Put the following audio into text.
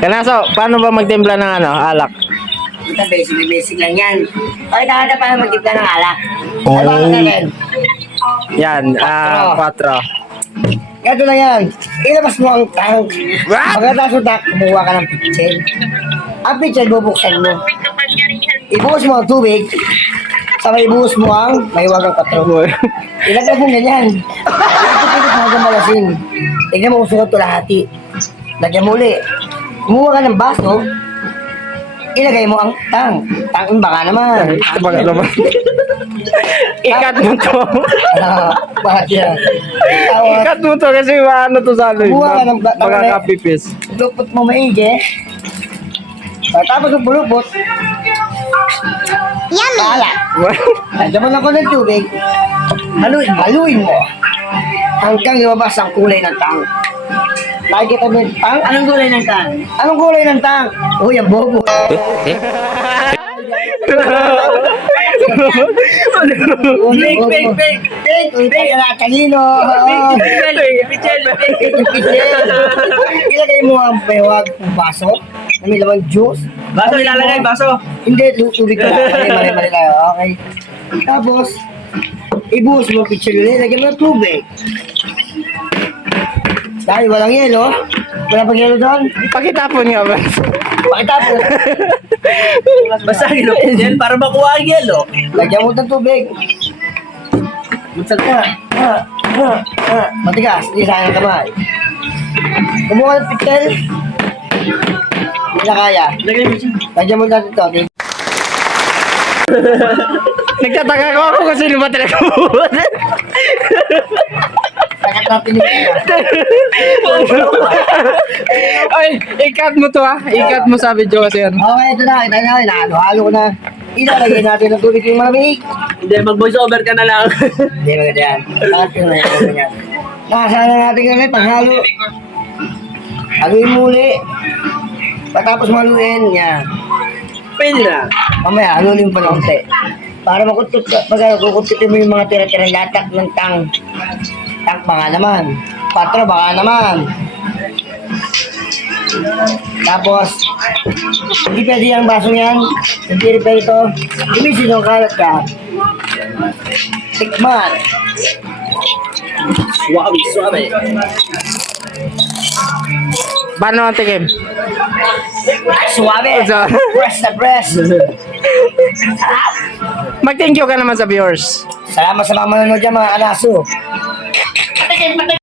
Kanaso, paano ba magtimpla ng alak? Ito, basic lang yan. Okay, nakaka pa magtimpla ng alak. Oh. Ay, bakit natin? Yan, 4. Gato lang yan. Ilabas mo ang tank. What? Pagkatapos ng tank, kumuha ka ng pitchel. Ang pitchel, bubuksan mo. Ibuhos mo ang tubig. Sabay ibuhos mo ang mahiwagang patro. Ilagay mo ganyan. Ipit-ipit hanggang malasing. Tignan mo kung sukat ito lahati. Lagyan mo ulit. Kumuha ka ng baso. Ilagay mo ang tang. Tang, baka naman. Baka naman. Ikat mo to. Bakit yan? Tawag. Ikat mo to kasi ano to sa ano. Buha ka ng Magkakapipis. Lupot mo maigi. Tapos ng bulupot. Yummy! Lagyan mo lang ko ng tubig. Haluin mo. Hanggang lumabas ang kulay ng tang. Nakikita mo yung tang? Anong kulay ng tang? Anong kulay ng tang? Uy, ang bobo. Fake na kanino. Ilagay mo ang bewag ng baso na may lamang juice. Baso ilalagay, baso. Hindi, tubig ka lang. Mali tayo. Okay. Tapos, ibuhos mo pitchel ulit. Lagyan mo ng tubig. Dahil walang yelo. Wala pang yelo doon. Pakitapon nga ba? Pakitapos. Basta ginupin yan para makuha ang yelo. Lagyan mo ng tubig. Butsal ka. Matigas. Hindi sayang kamay. Kumuha ng pitchel. Hindi na kaya. Lagyan mo natin ito. Nagtataka ko ako kasi luma talaga mo. Sakat natin yung Ay, ikat mo to Ikat mo sa video kasi yan. okay, ito na. Ito na. Halo-halo ko na. Ilalagay natin ng tubig yung malamig. Hindi, mag-voice over ka na lang. Hindi maganda yan. Bakit yun na yan? Nakasana natin kami panghalo. Haluin mo uli. Patapos maluin, yan. Pwede na. Mamaya, haluin pa ng konti. Para makutot, kukututin mo yung mga tira-tira latak ng tang. Tang baka naman. 4 baka naman. Tapos, hindi pwede yung basong yan. Hindi pwede ito. Imisin yung kalat ka. Tikman. Suwabe, suwabe. Paano ang tikim? Suwabe. Press na press. Mag-thank you ka naman sa viewers. Salamat sa mga manonood dyan, mga kalaso.